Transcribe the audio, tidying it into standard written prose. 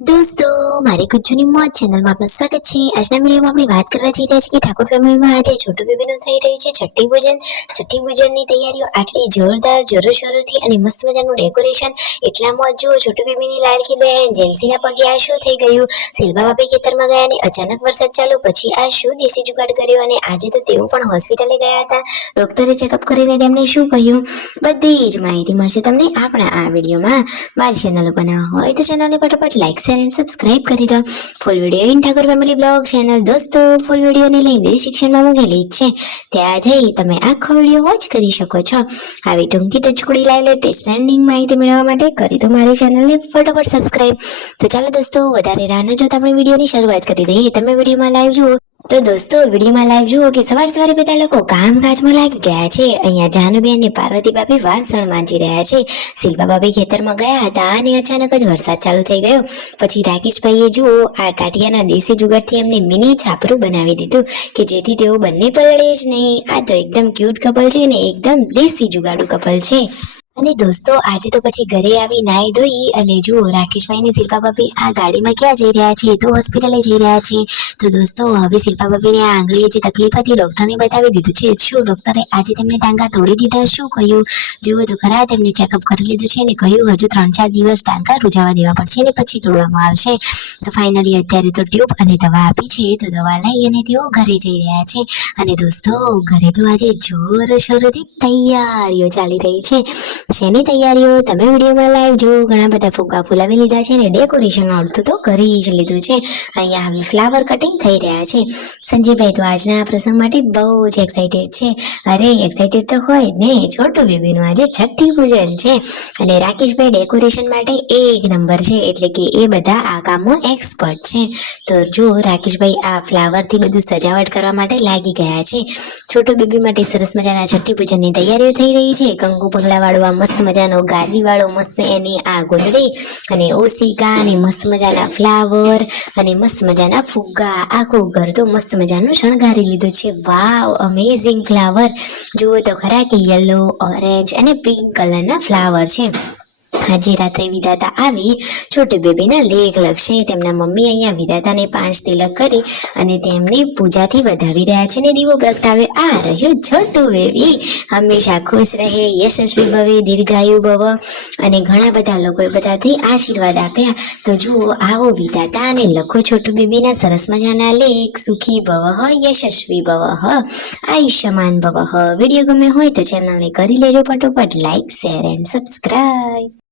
दोस्तों મારી ગુજ્જુની મોજ ચેનલમાં આપનું સ્વાગત છે। આજના વિડીયોમાં આપણે વાત કરવા જઈ રહ્યા છીએ કે ઠાકોર ફેમિલીમાં આજે છોટુ બેબીનું થઈ રહ્યું છે છઠ્ઠી પૂજન। છઠ્ઠી પૂજનની તૈયારીઓ આટલી જોરદાર જોરોશોરોથી અને મસ્ત મજાનું ડેકોરેશન એટલામાં જો છોટુ બેબીની લાડકી બહેન જેન્સીના પગે આ શું થઈ ગયું। શિલ્પા ભાભી ખેતરમાં ગયા અને અચાનક વરસાદ ચાલુ, પછી આ શું દેશી જુગાડ કર્યો અને આજે તો તેઓ પણ હોસ્પિટલે ગયા હતા। ડોક્ટરે ચેકઅપ કરીને તેમને શું કહ્યું, બધી જ માહિતી મળશે તમને આપણા આ વિડીયોમાં। મારી ચેનલ ઉપર નવા હોય તો ચેનલને ફટાફટ લાઈક શેર એન્ડ સબસ્ક્રાઇબ કરી દો। Full video in Thakor family blog channel દોસ્તો ફૂલ વિડીયોની લિંક ડિસ્ક્રિપ્શનમાં મૂકેલી છે, ત્યાં જઈ તમે આખો વિડીયો વોચ કરી શકો છો। આવી ટૂંકી ટચકડી લાઈવ લેટેસ્ટ ટ્રેન્ડિંગ માહિતી મેળવવા માટે કરી દો મારી ચેનલને ફટાફટ સબસ્ક્રાઇબ। તો ચાલો દોસ્તો વધારે રાહ ન જોતા આપણે વિડીયોની શરૂઆત કરી દઈએ। તમે વિડીયોમાં લાઈવ જુઓ તો દોસ્તો વિડીયોમાં લાઈવ જુઓ કે સવારે બધા લોકો કામકાજમાં લાગી ગયા છે। અહીંયા જાનુબેન અને પાર્વતી ભાભી વાસણ માંજી રહ્યા છે। શિલ્પા ભાભી ખેતરમાં ગયા હતા અને અચાનક જ વરસાદ ચાલુ થઈ ગયો। પછી રાકેશભાઈએ જુઓ આ ટાટિયાના દેશી જુગાડથી એમને મિની છાપરું બનાવી દીધું કે જેથી તેઓ બંને પલળે જ નહીં। આ તો એકદમ ક્યુટ કપલ છે ને એકદમ દેશી જુગાડુ કપલ છે। અને દોસ્તો આજે તો પછી ઘરે આવી નાઈ ધોઈ અને જુઓ રાકેશભાઈ ને શિલ્પા ભાભી આ ગાડીમાં ક્યાં જઈ રહ્યા છે, તો હોસ્પિટલે જઈ રહ્યા છે। તો દોસ્તો હવે શિલ્પા ભાભીને આ આંગળીએ જે તકલીફ હતી ડોક્ટરને બતાવી દીધું છે। શું ડોક્ટરે આજે તેમને ટાંકા તોડી દીધા, શું કહ્યું જુઓ તો ખરા। તેમને ચેકઅપ કરી લીધું છે અને કહ્યું હજુ 3-4 દિવસ ટાંકા રૂજાવા દેવા પડશે ને પછી તોડવામાં આવશે। તો ફાઇનલી અત્યારે તો ટ્યુબ અને દવા આપી છે, તો દવા લઈ અને તેઓ ઘરે જઈ રહ્યા છે। અને દોસ્તો ઘરે તો આજે જોરશોરોથી તૈયારીઓ ચાલી રહી છે। શેની તૈયારીઓ તમે વિડીયોમાં લાઈવ જો, ઘણા બધા ફુગ્ગા ફુલાવી લીધા છે અને ડેકોરેશન અડધું તો કરી જ લીધું છે। અહીંયા હવે ફ્લાવર કટિંગ થઈ રહ્યા છે। સંજયભાઈ તો આજના પ્રસંગ માટે બહુ જ એક્સાઇટેડ છે। અરે એક્સાઇટેડ તો હોય ને, છોટુ બેબીનું આજે છઠ્ઠી પૂજન છે અને રાકેશભાઈ ડેકોરેશન માટે એક નંબર છે, એટલે કે એ બધા આ કામમાં એક્સપર્ટ છે। તો જો રાકેશભાઈ આ ફ્લાવરથી બધું સજાવટ કરવા માટે લાગી ગયા છે। છોટુ બેબી માટે સરસ મજાના છઠ્ઠી પૂજનની તૈયારીઓ થઈ રહી છે। કંકુ પગલા વાળો મસ્ત મજાનો ગાદી વાળો મસ્ત એની આ ગોદડી અને ઓશિકા અને મસ્ત મજાના ફ્લાવર અને મસ્ત મજાના ફુગ્ગા, આખું ઘર તો મસ્ત મજાનું શણગારી લીધું છે। વાવ અમેઝિંગ ફ્લાવર જુઓ તો ખરા કે યલો, ઓરેન્જ અને પિંક કલરના ફ્લાવર છે। આજે રાત્રે વિધાતા આવી છોટુ બેબીના લેખ લખશે। તેમના મમ્મી અહીંયા વિધાતાને 5 તિલક કરી અને તેમની પૂજાથી વધાવી રહ્યા છે ને દીવો પ્રગટાવે। આ રહ્યું છોટુ બેબી, હંમેશા ખુશ રહે, યશસ્વી ભવે, દીર્ઘાયુ ભવ અને ઘણા બધા લોકોએ બધાથી આશીર્વાદ આપ્યા। તો જુઓ આવો વિધાતા અને લખો છોટુ બેબીના સરસ મજાના લેખ। સુખી ભવ, યશસ્વી ભવ, આયુષ્યમાન ભવ। વિડીયો ગમે હોય તો ચેનલને કરી લેજો ફટોફટ લાઈક શેર એન્ડ સબસ્ક્રાઇબ।